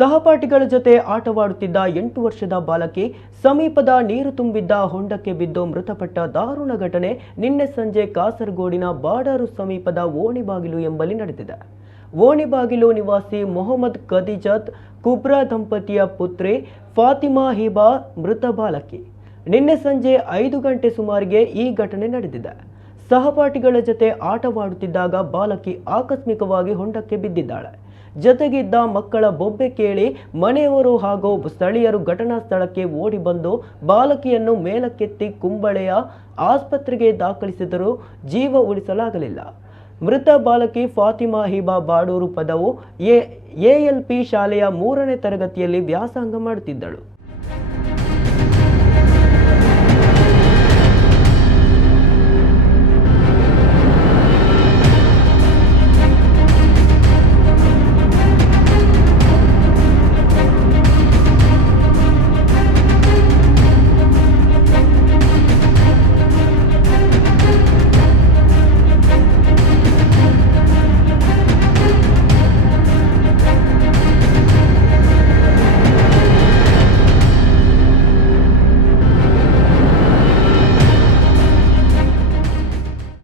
ಸಹಪಾಠಿಗಳ ಜೊತೆ ಆಟವಾಡುತ್ತಿದ್ದ 8 ವರ್ಷದ ಬಾಲಕಿ ಸಮೀಪದ ನೀರು ತುಂಬಿದ್ದ ಹೊಂಡಕ್ಕೆ ಬಿದ್ದು ಮೃತಪಟ್ಟ ದಾರುಣ ಘಟನೆ ನಿನ್ನೆ ಸಂಜೆ ಕಾಸರಗೋಡಿನ ಬಾಡಾರು ಸಮೀಪದ ಓಣಿಬಾಗಿಲು ಎಂಬಲ್ಲಿ ನಡೆದಿದೆ. ಓಣಿಬಾಗಿಲು ನಿವಾಸಿ ಮೊಹಮ್ಮದ್ ಖದೀಜತ್ ಕುಬ್ರಾ ದಂಪತಿಯ ಪುತ್ರಿ ಫಾತಿಮಾ ಹಿಬಾ ಮೃತ ಬಾಲಕಿ. ನಿನ್ನೆ ಸಂಜೆ 5 ಗಂಟೆ ಸುಮಾರಿಗೆ ಈ ಘಟನೆ ನಡೆದಿದೆ. ಸಹಪಾಠಿಗಳ ಜೊತೆ ಆಟವಾಡುತ್ತಿದ್ದಾಗ ಬಾಲಕಿ ಆಕಸ್ಮಿಕವಾಗಿ ಹೊಂಡಕ್ಕೆ ಬಿದ್ದಿದ್ದಾಳೆ. ಜೊತೆಗಿದ್ದ ಮಕ್ಕಳ ಬೊಬ್ಬೆ ಕೇಳಿ ಮನೆಯವರು ಹಾಗೂ ಸ್ಥಳೀಯರು ಘಟನಾ ಸ್ಥಳಕ್ಕೆ ಓಡಿ ಬಂದು ಬಾಲಕಿಯನ್ನು ಮೇಲಕ್ಕೆತ್ತಿ ಕುಂಬಳೆಯ ಆಸ್ಪತ್ರೆಗೆ ದಾಖಲಿಸಿದರೂ ಜೀವ ಉಳಿಸಲಾಗಲಿಲ್ಲ. ಮೃತ ಬಾಲಕಿ ಫಾತಿಮಾ ಹಿಬಾ ಬಾಡೂರು ಪದವು ಎಎಲ್ಪಿ ಶಾಲೆಯ 3ನೇ ತರಗತಿಯಲ್ಲಿ ವ್ಯಾಸಂಗ ಮಾಡುತ್ತಿದ್ದಳು.